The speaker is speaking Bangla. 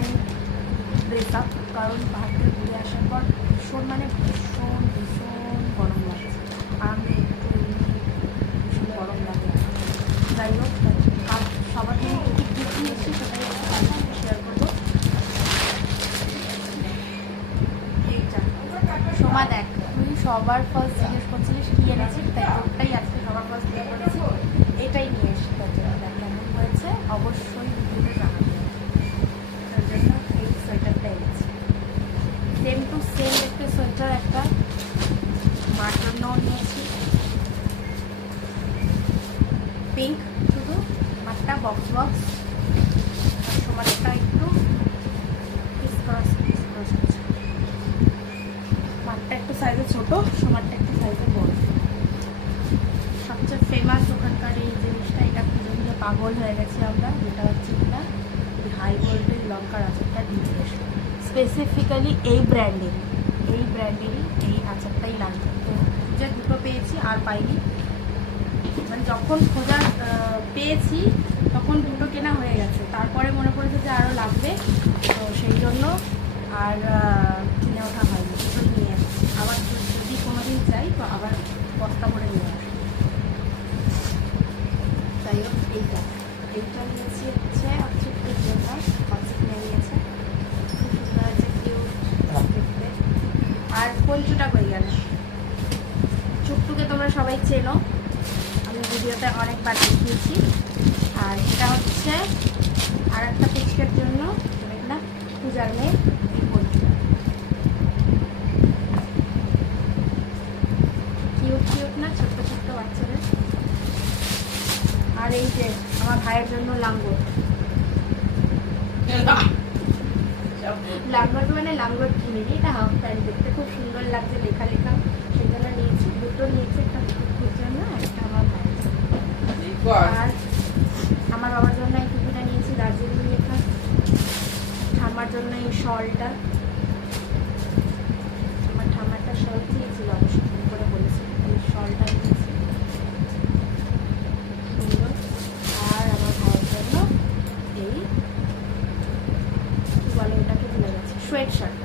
মাই ব্রেকআপ, কারণ পাহাড় থেকে ঘুরে আসার পর ভীষণ ভীষণ গরম লাগছে। আর আমি একটু ভীষণ গরম লাগে। যাই হোক, সবার জন্য কী কী এসেছি সেটাই আমি শেয়ার করবো। এইটা সোমা দেখ, তুই সবার ফার্স্ট জিজ্ঞেস করছিলিস কী এনেছিস, তাই তোরটাই আজকে সবার ফার্স্ট জিজ্ঞেস করেছি, এটাই নিয়ে এসেছি। তার জন্য দেখ কেমন হয়েছে অবশ্যই ভিডিওতে জানাবি। তার জন্য এই সোয়েটারটা এনেছি, সেম টু সেম একটা সোয়েটার একটা মার জন্যও নিয়েছি, পিঙ্ক, শুধু মারটা বক্স বক্স, আর সোমারটা একটু মারটা একটু সাইজে ছোট, সোমারটা একটু সাইজে বড়। সবচেয়ে ফেমাস ওখানকার এই জিনিসটা, এটা খুঁজে খুঁজে পাগল হয়ে গেছি আমরা, যেটা হচ্ছে এটা হাই ভোল্টেজ লঙ্কার আচারটা দিয়ে এসে স্পেসিফিক্যালি এই ব্র্যান্ডেরই এই আচারটাই লাগবে। তো খুঁজে দুটো পেয়েছি, আর পাইনি, মানে যখন খোঁজা পেয়েছি তখন দুটো কেনা হয়ে গেছে, তারপরে মনে পড়েছে যে আরও লাগবে, তো সেই জন্য আর কিনে ওঠা হয়নি, দুটো নিয়ে আসছি। আবার যদি কোনোদিন চাই তো আবার বস্তা ভরে নিয়ে আসি। যাই হোক, এইটা নিয়েছি হচ্ছে অবজেক্টের জন্য, অবজেক্ট নিয়ে নিয়েছে, খুব সুন্দর হয়েছে, কিউট দেখতে। আর পঞ্চুটা হয়ে গেল, চুপটুকে তোমরা সবাই চেনো, আমি ভিডিওতে অনেকবার দেখিয়েছি। আর এটা হচ্ছে আর একটা পিচকের জন্য, না পূজার মেয়ে, এই পঞ্চুটা কিউট না, ছোট্ট ছোট্ট বাচ্চাদের। আর এই যে আমার ভাইয়ের জন্য লাঙ্গট মানে লাঙ্গট কিনেছি, এটা হাফ প্যান্ট, দেখতে খুব সুন্দর লাগছে, লেখা লেখা, সেই জন্য নিয়েছি। দুটো নিয়েছি, একটা কুকুর জন্য, একটা আমার ভাইয়ের জন্য। আর আমার বাবার জন্য এই টুপিটা নিয়েছি, দার্জিলিং লেখা। ঠাম্মার জন্য এই শলটা, আমার ঠাম্মা একটা শল দিয়েছিল, অবশ্যই ফোন করে বলেছি, এই শলটা নিয়েছি সুন্দর। আর আমার ভাইয়ের জন্য এই কি বলে, এটাকে ভুলে গেছি, সোয়েট শার্ট।